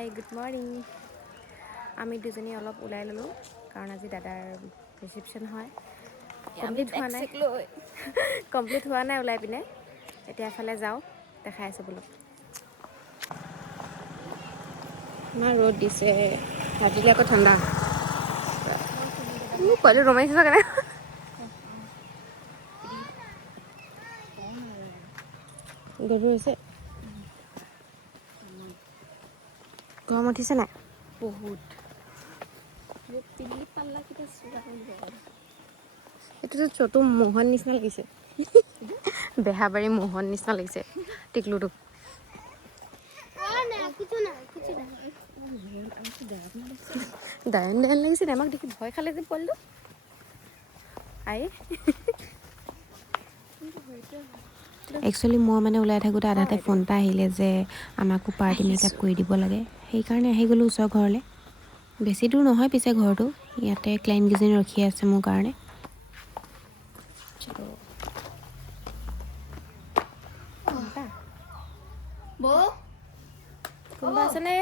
Hi good morning আমি দুজনী অলপ ওলাই ল'লোঁ কাৰণ আজি দাদাৰ ৰিচিপশ্যন হয় কমপ্লিট হোৱা নাই ওলাই পিনে এতিয়া এফালে যাওঁ দেখাই আছোঁ বোলো ইমান ৰ'দ দিছে ৰাতিলৈ আকৌ ঠাণ্ডা পোৱালি ৰমাইছে চাগে গৰু হৈছে গৰম উঠিছে নাই বহুত এইটোতো চতু মোহন নিচিনা লাগিছে বেহাবাৰী মোহন নিচিনা লাগিছে টিকলুটো দায়ন দায়ন লাগিছে আমাক দেখি ভয় খালে যে পোৱালিটো আই একচুৱেলি মই মানে ওলাই থাকোঁতে আধাতে ফোন এটা আহিলে যে আমাকো পাৰ্টি মেকআপ কৰি দিব লাগে সেইকাৰণে আহি গ'লোঁ ওচৰ ঘৰলৈ বেছি দূৰ নহয় পিছে ঘৰটো ইয়াতে ক্লাইণ্টকেইজনী ৰখি আছে মোৰ কাৰণে কোনোবা আছেনে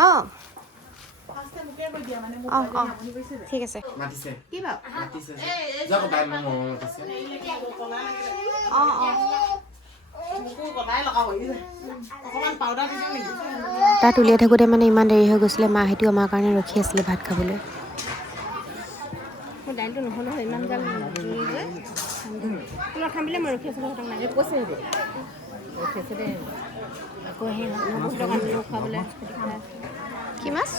অঁ ঠিক আছে তাত উলিয়াই থাকোঁতে মানে ইমান দেৰি হৈ গৈছিলে মাহেঁতেও আমাৰ কাৰণে ৰখি আছিলে ভাত খাবলৈ মোৰ দাইলটো নহয় নহয় ইমান গাল খামিলে মই ৰখি আছিলোঁ কৈছে ৰখি দে আকৌ সেই খুৱাবলৈ কি মাছ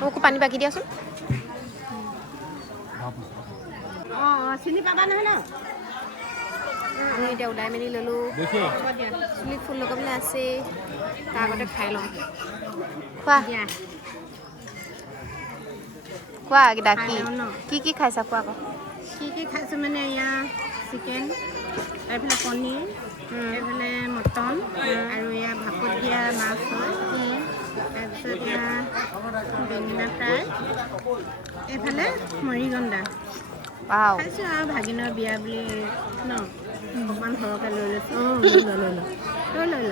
মোকো পানী বাকি দিয়াচোন অঁ চিনি পাবা নহয় ন আমি এতিয়া ওলাই মেলি ল'লোঁ চুলিত ফুল লগাবলৈ আছেই তাৰ আগতে খাই লওঁ খোৱা খোৱা কেইটা কি কি খাইছা খোৱা আকৌ কি খাইছোঁ মানে এয়া চিকেন এইফালে পনীৰ এইফালে মটন আৰু এয়া ভাপত দিয়া মাছ হয় তাৰপিছত এয়া বেঙেনা ফ্ৰাই এইফালে মৰিগণ্ডা খাইছোঁ আৰু ভাগিনৰ বিয়া বুলি ন অকণমান সৰহকৈ লৈ লৈছোঁ লৈ ল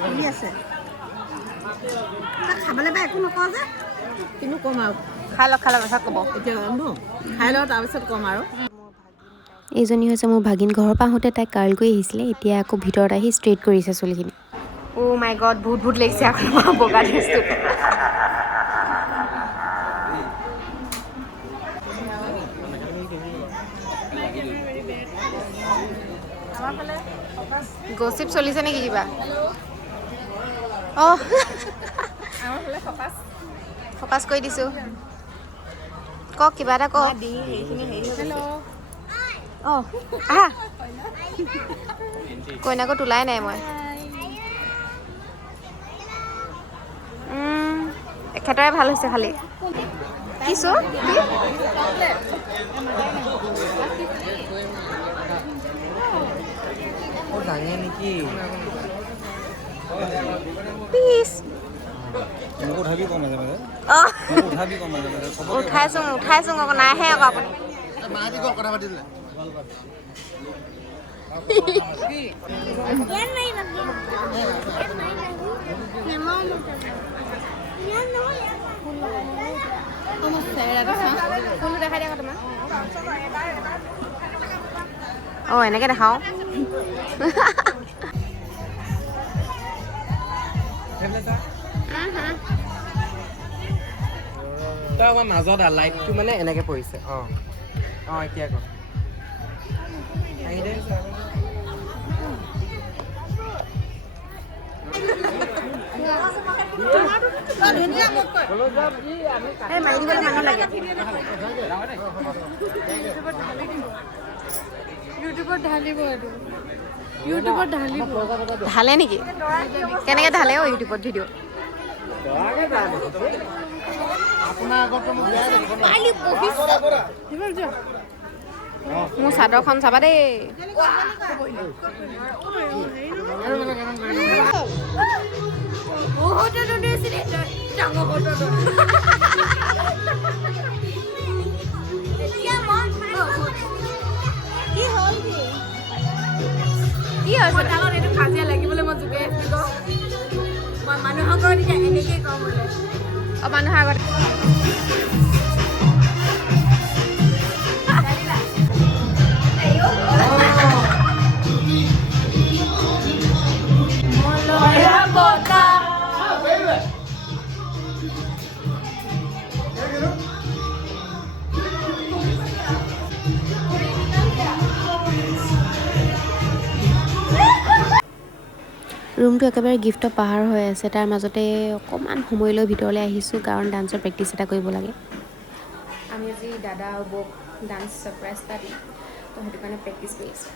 চলি আছে খাবলৈ বা একো নকওঁ যে কিনো ক'ম আৰু খাই লওক পিছত ক'ব এতিয়া খাই লওঁ তাৰপিছত ক'ম আৰু এইজনী হৈছে মোৰ ভাগিন ঘৰৰ পৰা আহোঁতে তাই কাৰ্ল কৰি আহিছিলে এতিয়া আকৌ ভিতৰত আহি ষ্ট্ৰেইট কৰিছে চুলিখিনি অ' মাই গড বহুত লাগিছে আকৌ বগা ড্ৰেছটোত গচিপ চলিছে নেকি কিবা অঁ ফকাচ কৰি দিছোঁ কওক কিবা এটা কওক অঁ আহা কইনাকো তোলাই নাই মই এখেতৰে ভাল হৈছে খালি কি চো উঠাইছোঁ আকৌ নাইহে আকৌ আপুনি ফুলটো দেখাই দিয়া আকৌ তোমাৰ অঁ এনেকৈ দেখাওঁ মাজত লাইটটো মানে এনেকে পৰিছে অঁ এতিয়া আকৌ ইউটিউবত ঢালে নেকি কেনেকৈ ঢালে অঁ ইউটিউবত ভিডিঅ' মোৰ চাদৰখন চাবা দেই মানুহৰ আগত ৰুমটো একেবাৰে গিফ্টৰ পাহাৰ হৈ আছে। তাৰ মাজতে অকণমান সময় লৈ ভিতৰলৈ আহিছোঁ কাৰণ ডান্সৰ প্ৰেক্টিচ এটা কৰিব লাগে। আমি আজি দাদা আৰু বৌক ডান্স ছাৰপ্ৰাইজ এটা দিম, তো সেইটো কাৰণে প্ৰেক্টিচ কৰি আছোঁ।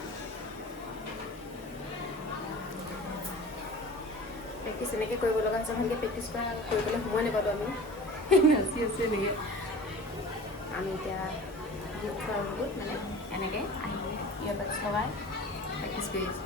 প্ৰেক্টিচ এনেকৈ কৰিব লগা হৈছে, ভালকৈ প্ৰেক্টিচ কৰিবলৈ সময় নাপালোঁ আমি নাচি আছোঁ এনেকৈ। আমি এতিয়া গিফ্ট খোৱাৰ বহুত মানে এনেকৈ আহি ইয়াৰবাডছ লগাই প্ৰেক্টিচ কৰি আছোঁ।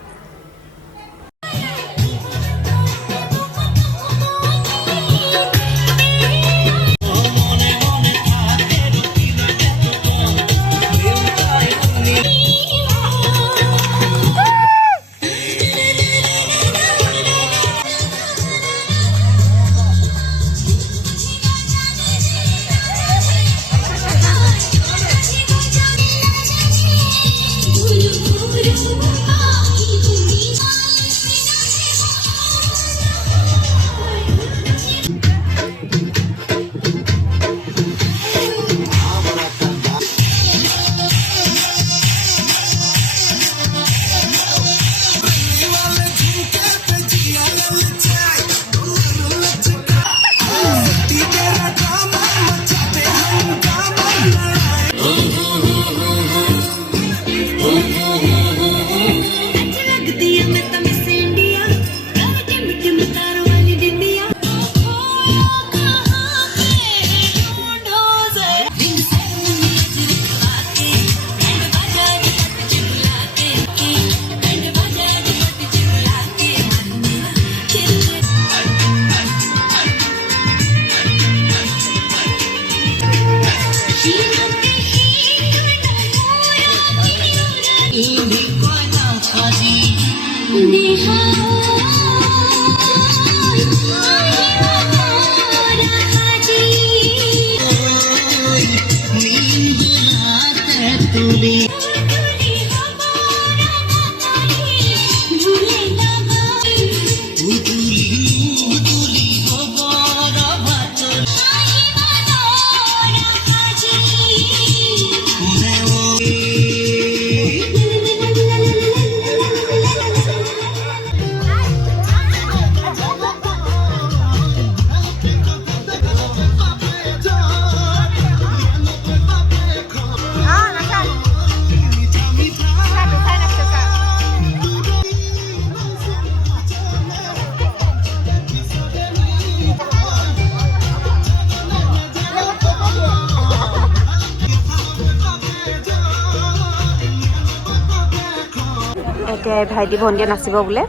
এতিয়া ভাইটি ভণ্টিয়ে নাচিব বোলে।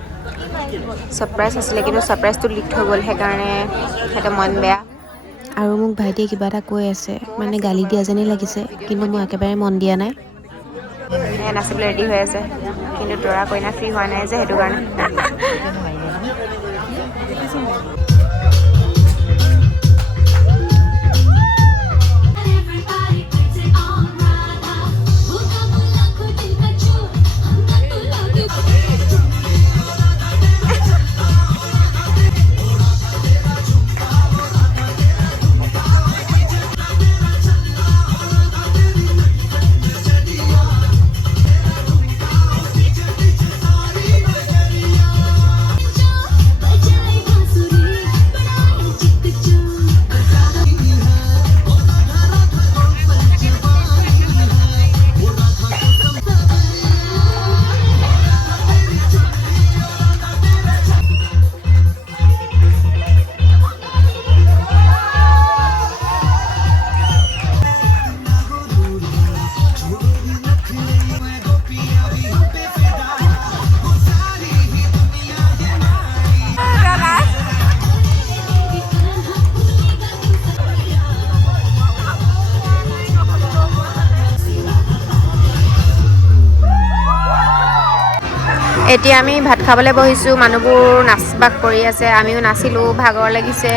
ছাৰপ্ৰাইজ আছিলে কিন্তু ছাৰপ্ৰাইজটো লিক হৈ গ'ল, সেইকাৰণে সেইটো মন বেয়া। আৰু মোক ভাইটিয়ে কিবা এটা কৈ আছে, মানে গালি দিয়া যেনেই লাগিছে, কিন্তু মই একেবাৰে মন দিয়া নাই। নাচিবলৈ ৰেডি হৈ আছে, কিন্তু দৰা কইনা ফ্ৰী হোৱা নাই যে, সেইটো কাৰণে। এতিয়া আমি ভাত খাবলৈ বহিছোঁ, মানুহবোৰ নাচ বাগ কৰি আছে, আমিও নাচিলোঁ, ভাগৰ লাগিছে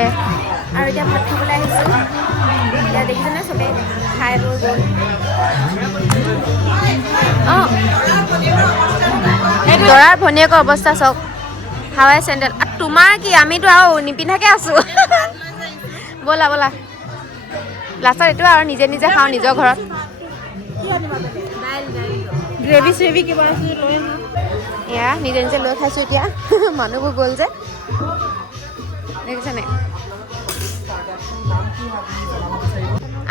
আৰু এতিয়া ভাত খাবলৈ আহিছোঁ। আছোঁ এতিয়া দেখিছেনে চবেই খাই বৈ গ'ল অঁ দৰাৰ ভনীয়েকৰ অৱস্থা চাওক হাৱাই চেণ্ডেল তোমাৰ কি আমিতো আৰু নিপিন্ধাকে আছোঁ ব'লা ব'লা লাষ্টত এইটো আৰু নিজে নিজে খাওঁ নিজৰ ঘৰত গ্ৰেভি চেভি কিবা আছে লৈ আহা এয়া নিজে নিজে লৈ খাইছোঁ এতিয়া মানুহবোৰ গ'ল যে দেখিছেনে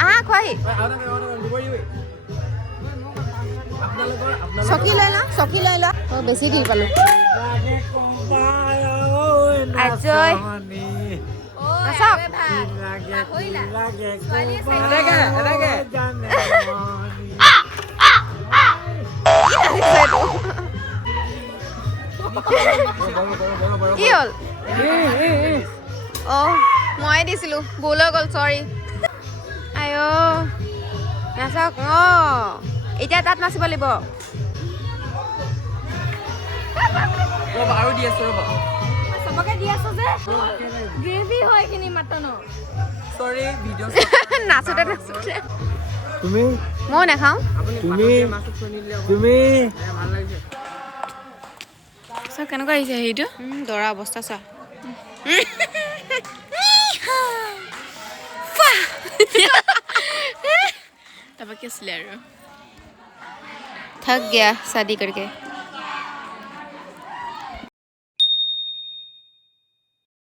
আহা খোৱাহি চকী লৈ লওঁ চকী লৈ লওঁ মই বেছি দি পালোঁ আজয় আছক কি হ'ল অঁ ময়ে দিছিলোঁ ভুল হৈ গ'ল চৰি আই নাচক অঁ এতিয়া তাত নাচিব লাগিব আৰু দি আছো ৰ'বা চবকে দি আছো যে গ্ৰেভি হয় কিনি মাটন সৰি ভিডিঅ' নাচোতে নাচোতে তুমি ময়ো নাখাওঁ তুমি চব কেনেকুৱা আহিছে হেৰিটো দৰা অৱস্থা চোৱা তাৰপৰা কি আছিলে আৰু थक गया शादी करके